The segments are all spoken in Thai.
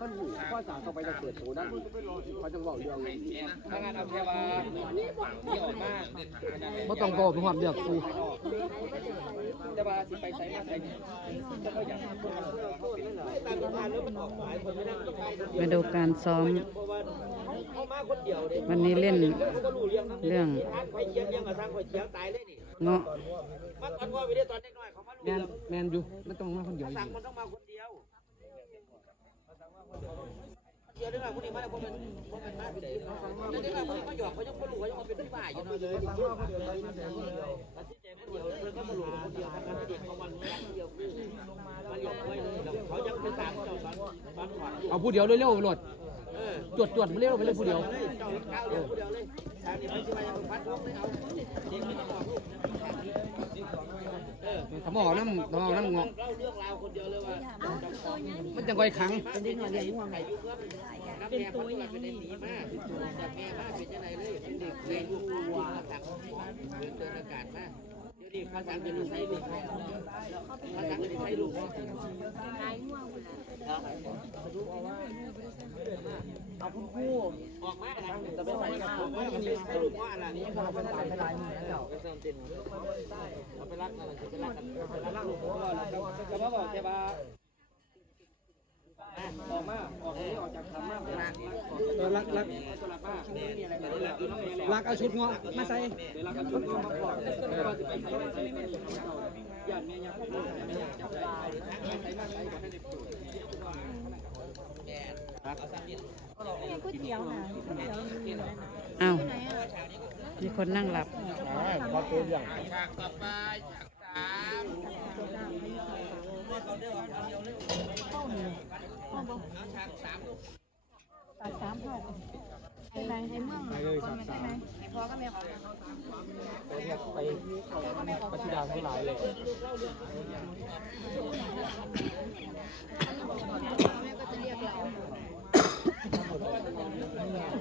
ท่านหูข้อสามต่อไปจะเกิดโถนั่นเขาจะบอกเรื่องทางานอำเภอว่าที่ออกมาไม่ต้องบอกทุกความเลือกกูแต่ว่าสิไปใส่มาใส่เนี่ยจะก็อยากมางแล้วมันออกหมายคนไม่ได้ต้องไปมาดูการซ้อมมันนี้เล่นเรื่องงเรื่องางไปเชียงยังกับทางไปเชียงตายเลยนี่เงาะมาตอนว่าได้ตอนเด็กน้อยแมนองแมนอยู่ไม่ต้องมาคนเดียวสั่งมันต้องมาคนเดียว เดียวได้ไหมคนนี้มาแล้วเพราะมันเพราะมันมาพี่เด็กได้ไหมคนนี้มาหยอกเขายังไม่รู้เขายังมาเป็นพี่บ่ายอยู่เนาะเลยสั่งมาคนเดียวเลยตัดสินใจคนเดียวเลยก็มารู้คนเดียวทางการเด็กเขามันเดียวคือมาเรียกไว้เลยเขายังเป็นสามเจ้านตอนขวัญอยู่เอาผู้เดียวเร็วๆหลดเออจวดจวดมาเร็วไปเลยผู้เดียวเจ้าเก้าเดียวผู้เดียวเลยทางนี้ไม่ใช่ว่ายังพัดลมไม่เอาเด็กไม่ต้องบอกลูกเออ สมองน้ำสมองน้ำงเล่าเรื่องราวคนเดียวเลยว่ามันจะก้อยขังเป็นเด็กเลี้ยงง่วงไงยุ่งก็น้ำแม่พัดลมเป็นเด็กดีมากจากแม่มานเป็นยังไงเลยเป็นเด็กเลี้ยงลูกวัวถังเดินเดินอากาศมาก นี้ภาษาเป็นใช้ลูกภาษาเป็นใช้ลูกเอาคุณครูออกมาจะไปใส่ออกมามันใช้ลูกว่าอะไรนี่เขาเป็นลายเป็นลายมือแล้วก็เติมเต็มเราไปรักกันเราไปรักกันไปรักลูกพ่อแล้วก็ก็มาบอกแต่ว่าออกมาออกนี้ออกจากคำมาเป็นรักรักรักรักมาก หลักเอาชุดเงาะมาใส่เดี๋ยเต้องมาบอกแล้วก็จะไปใส่มาใส่ไม่ได้ญาติเมียยังไม่รู้ไม่อยากจับได้ใส่มาใส่ก่อนให้ เด็กตัวอ้าวมีคนนั่งหลับไปเลยสามสามไปปัจจุบันทั้งหลายเลย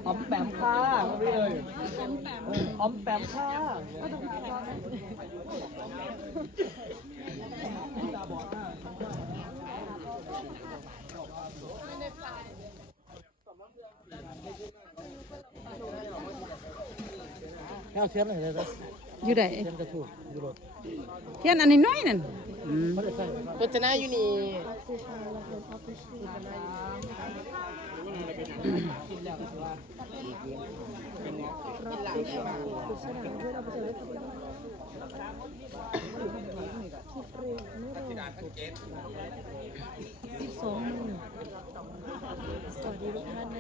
ออมแปมค่ะไม่เลยออมแปมค่ะ เอาเทียนหน่อยเลยนะอยู่ไหนเทียนกระถูกอยู่รถเทียนอันนี้น้อยนั่นอืมรถจะน่าอยู่นี่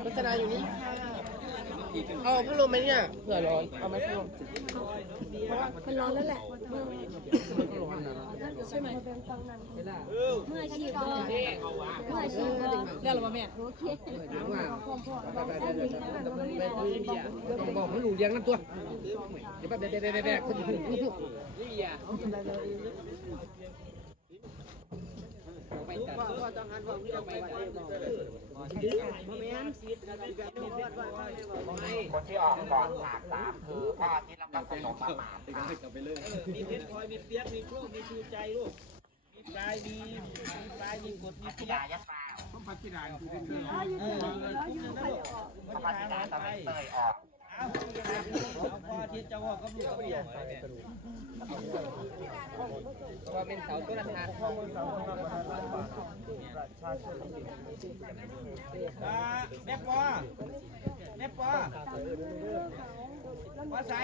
รถจะน่าอยู่นี่ เอาพัดลมไหมเนี่ยเผื่อร้อน เอาไหมพัดลมมันร้อนแล้วแหละใช่ไหมเมื่ออาชีพก็เมื่ออาชีพก็เรียกเราแม่โอเคต้องบอกให้หนูเลี้ยงนั่นตัวเดี๋ยวแบบเด็ดเด็ดเด็ดคนอื่น คนที่ออกก่อนฉากสามคือพ่อทิตย์แล้วก็ขนมมาหมาดค่ะมีเพชรพลอยมีเปียกมีโครมีชูใจลูกมีปลายมีมีปลายมีกดมีเปียยกยะฟ้าวเออคุ้มหนึ่งนะลูกพระพัทยาตะเวนเตยออก พออาทิตย์จะว่ากับลูกกับเมียว่าเป็นเสาต้นทานอ่าแม่ปอแม่ปอว่าใส่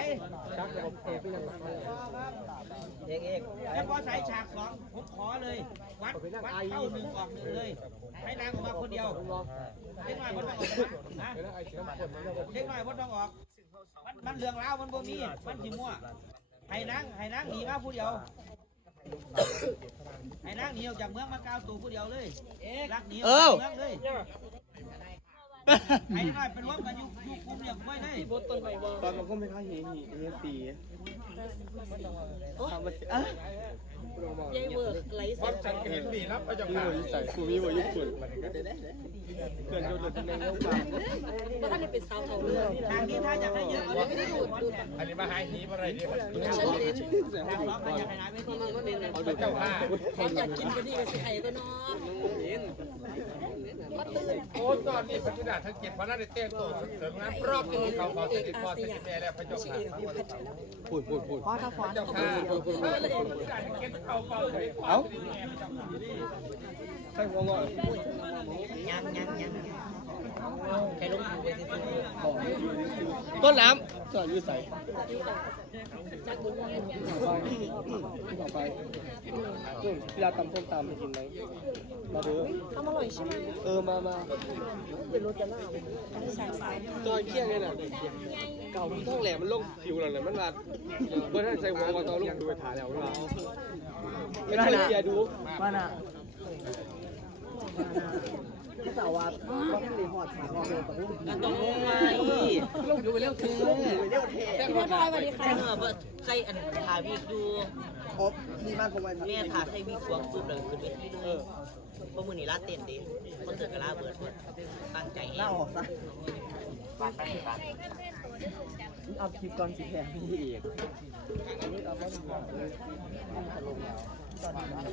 เอกเอกแม่ปอใสฉากสองผมขอเลย วัดวัดเข้าหนึ่งออกหนึ่งเลย ให้นางออกมาคนเดียวเล็กน้อยมันต้องออกนะเล็กน้อยมันต้องออก มันมันเรื่องราวมันบ่มีมันสิมั่วให้นางให้นางหนีมาผู้เดียวให้นางหนีออกจากเมืองมาก้าวตัวผู้เดียวเลยรักหนีออกจากเมืองเลยให้หน่อยเป็นร่วมกันอยู่อยู่กลุ่มเดียวไว้เลยตอนมันก็ไม่ค่อยเห็นหีเห็นสีทำมาเอ้ ยยายเวิร์กไลฟ์สดฉันเห็นดีรับประจักษ์มีใส่กูมีหัวญี่ปุ่นเกินโดนทำไมเงี้ยปากก็ท่านเป็นสาวเขาเรื่องทางนี้ถ้าอยากให้เยอะเอาไม่ได้ดูดดูดอันนี้มาให้ฮีบอะไรดีฉันเน้นทางสองอยากให้นายไม่มันก็เน้นเอาดูเจ้าผ้าความอยากกินก็ดีกับสิไข่ก็นอนมาตื่นน ตอนนี้พัฒนาทั้งเจ็ดพระนาได้เต้นโตสุดเสริมงานรอบที่เขาขอเสด็จพ่อเสด็จแม่และพระเจ้าค่ะพูดพูดพูดพระเจ้าค่ะเอ้ายังยังยัง ใครลงถูกไปซื้อต้นน้ำจอดยืดใส่ต่อไปพี่ราตำส้มตำไปกินไหมมาด้อทำอร่อยใช่ไหมเออ มามาเป็นรถจะหน้าจอยเคี่ยงเนี่ยน่ะเก่ามันท่องแหลมมันลงผิวหล่นเลยมันมาเพื่อนใส่หัวมาตอนลูกดูถ่ายแล้วว่าไม่ได้เคี่ยดูมาน่ะ สาววัดก็ไม่ได้หอดฉากหอดเลยตรงนู้นกันต้องลงไงลงอยู่ไปเร็วเทลงอยู่ไปเร็วเทพี่พ่อพลอยสวัสดีค่ะเออใส่อันทาวิกดูครบมีมากคงไว้ครับแม่ทาใส่วิกสวมปุ๊บเลยขึ้นเวทีเลยเพราะมือนี่ลาเต้นดิคนเกิดกับลาเบิดเบิดตั้งใจเองเล่าออกซะเอาคลิปก่อนสิแทนพี่อีกไปดูเลยตอนนี้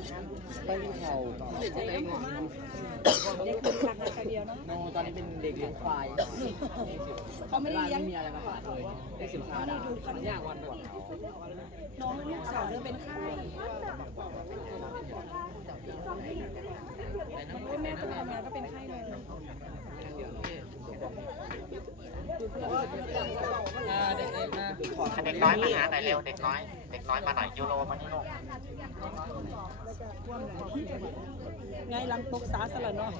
ไปเขาเด็กเล็กเด็กคือชักนาเดียวเนาะตอนนี้เป็นเด็กเลี้ยงควายเขาไม่ได้เลี้ยงมีอะไรมาฝากเลยได้สิบห้าดาวมันยากวันกว่าน้องลูกสาวเริ่มเป็นไข้แม่ตัวทำงานก็เป็นไข้เลย เด็กเล็กนะเด็กน้อยมาหาหน่อยเร็วเด็กน้อย เด็กน้อยมาหน่อยยูโรมานี่ลูกไงลังตกสาสละเนาะ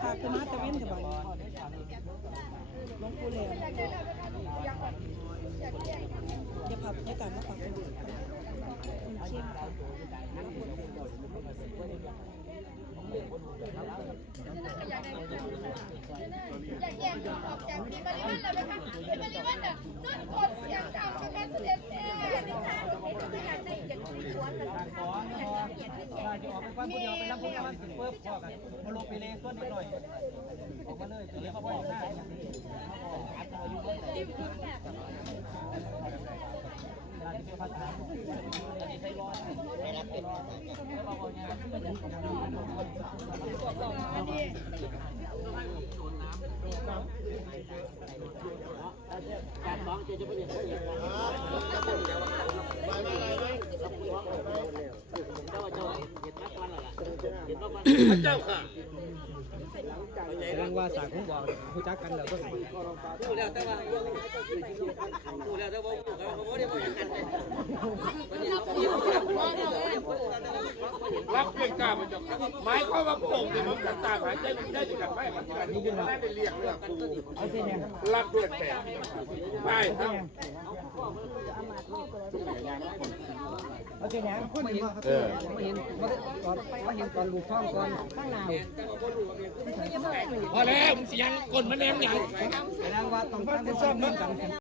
พาขึ้นมาตะเว้นกับบ้านลงปูเลยอย่าผับอย่ากันมาผับเข้ม อยากแย่งของออกจากพี่มาริวันเลยไหมคะพี่มาริวันน่ะต้นคนเสียงดังกับการเสด็จแม่นิทานเห็นตัวอย่างในอย่างที่สวนเลยค่ะจะออกไปฟังคนเดียวไปรับพวกมันสิเพิ่มพอกันมาลงไปเลยส่วนนิดหน่อยออกมาเลยตัวนี้เขาบอกหน้าไม่รับเป็น การร้องจะจะเป็นอย่างนี้เจ้าเจ้าเห็นมากกว่าหรอล่ะเห็นมากกว่าเจ้าค่ะ แสดงว่าสากของบอกผู้จักกันแล้วก็ดูแล้วแต่ว่าดูแล้วแต่ว่าเขาเขาไม่ได้บอกอย่างนั้นเลยวันนี้เราเที่ยวกันว่าเราไม่ได้พูดเรารับเพียงกาพระเจ้าค่ะหมายความว่าพระองเนี่ยมันกันตาหายใจมันได้จากกันไม่มันกันนี้มันได้เรียกเรื่องกูรับด้วยแต่ไปครับ เอาสิเนี่ยมาเห็นเออมาเห็นมาตอนมาเห็นตอนลูกท้องก่อนข้างหน้าพอแล้วมึงเสียงกลมันแนมยังแสดงว่าต้องตั้งใจซ่อมกัน